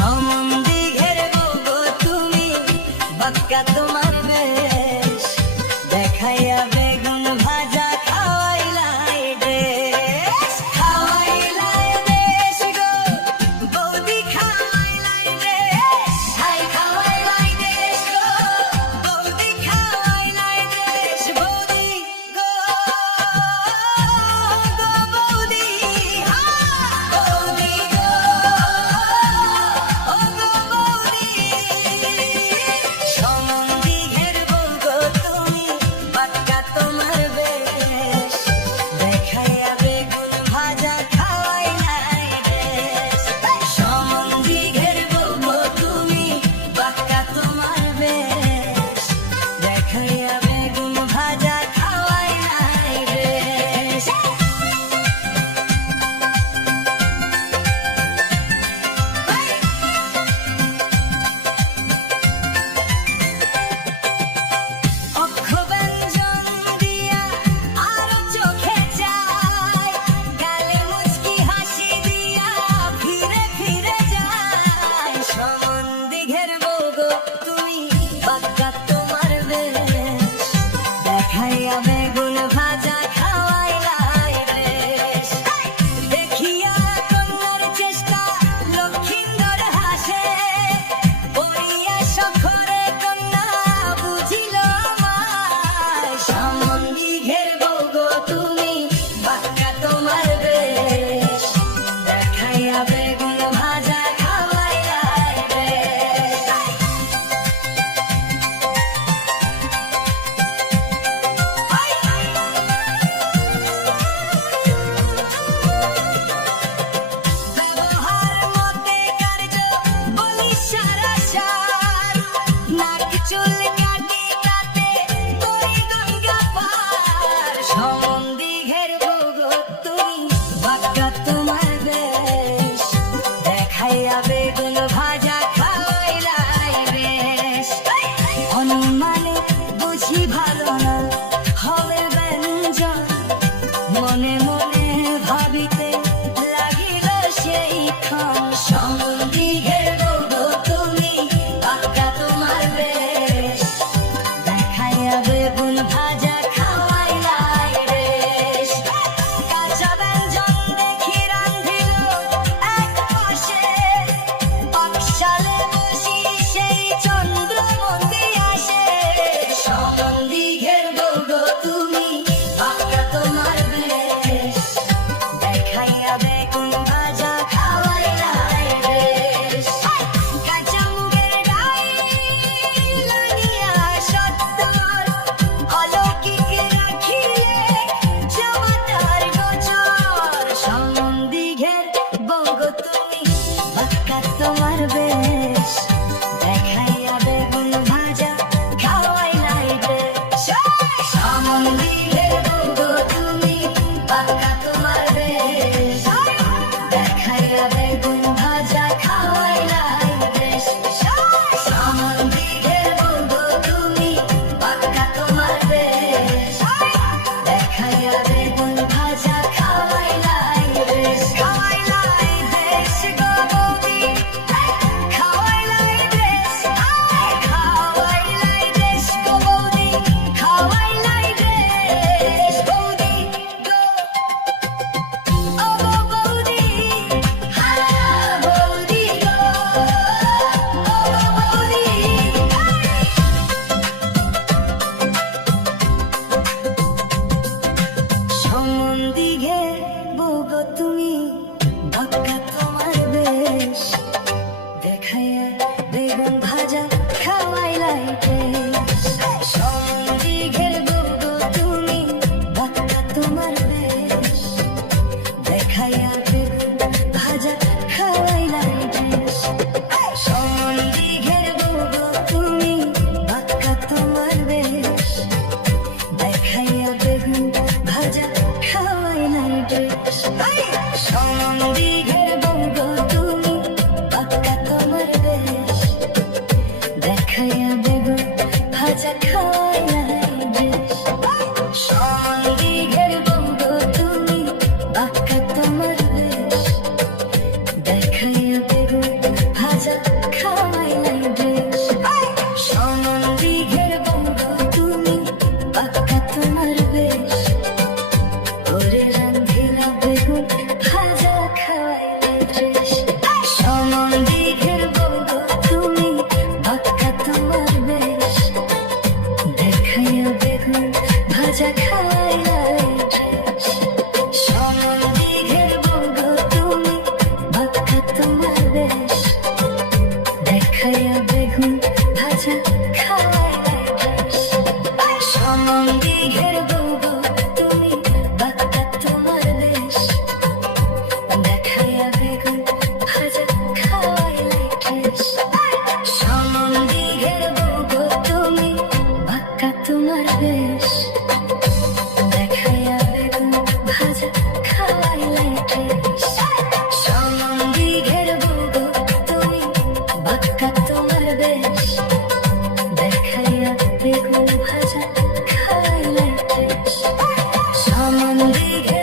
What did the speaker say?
সমন্ধি ঘেরে বলবো তুমি বাক্কা তোমার বেশ দেখাইয়া বেগুন ভাজা খাওয়াইলাই দেশ খাওয়াইলাই দেশ গো বৌদি খাওয়াইলাই দেশ হাই খাওয়াইলাই দেশ গো বৌদি খাওয়াইলাই দেশ বৌদি গো গো বৌদি হা বৌদি গো ও গো বৌদি সমন্ধি ঘের বলবো তুমি বাক্কা তোমার বেশ দেখাইয়া বেগুন ভাজা খাওয়াইলাই দেশ সমন্ধি ঘের বলবো তুমি বাক্কা তোমার বেশ দেখাইয়া বেগুন ভাজা খাওয়াইলাই দেশ অক্ষব্যঞ্জন দিয়া আরো চোখে যায় গালে মুচকি হাসি দিয়া ফিরে ফিরে যায় সমন্ধি ঘের বলবো তুমি বাক্কা তোমার বেশ দেখাইয়া বেগুন ভাজা খাওয়াইলাই দেশ দেখিয়া কন্যার চেষ্টা লক্ষিন্দর হাসে পড়িয়া সখরে কন্যা বুঝিল আমায় সমন্ধি ঘের বলবো তুমি বাক্কা তোমার বেশ দেখাইয়া বেগুন ভাজা খাওয়াইলাই দেশ ব্যবহার মতে কার্য বলি সারা সার নাক চুল কাটি কাটে করি গঙ্গা পার সমন্ধি ঘের বলবো তুমি বাক্কা তোমার বেশ দেখাইয়া বেগুন ভাজা খাওয়াইলাই বেশ অনুমানে বুঝি ভালো না হবে ব্যঞ্জন মনে মনে ভাবিতে লাগিল সেই ক্ষণ সমন্ধি ঘের বলবো তুমি বাক্কা তোমার বেশ দেখাইয়া বেগুন ভাজা খাওয়াইলাই দেশ কাঁচা ব্যঞ্জন দেখি রান্ধিল এক পাশে পাকশাক সমন্দিঘের বউগো তুমি, বাক্কা তোমার বেশ, দেখাইয়া বেগুন ভাজা খাওয়াইলাই ঠেস। সমন্দিঘের বউগো তুমি, বাক্কা তোমার বেশ, দেখাইয়া বেগুন ভাজা খাওয়াইলাই ঠেস। সমন্দিঘের বউগো তুমি, বাক্কা তোমার বেশ, দেখাইয়া বেগুন ভাজা খাওয়াইলাই ঠেস। সমন্দিঘের বউগো তুমি, বাক্কা তোমার বেশ, দেখাইয়া বেগুন ভাজা খাওয়াইলাই ঠেস। সমন্দিঘের বউগো তুমি, বাক্কা তোমার বেশ, দেখাইয়া বেগুন ভাজা খাওয়াইলাই ঠেস। সমন্দিঘের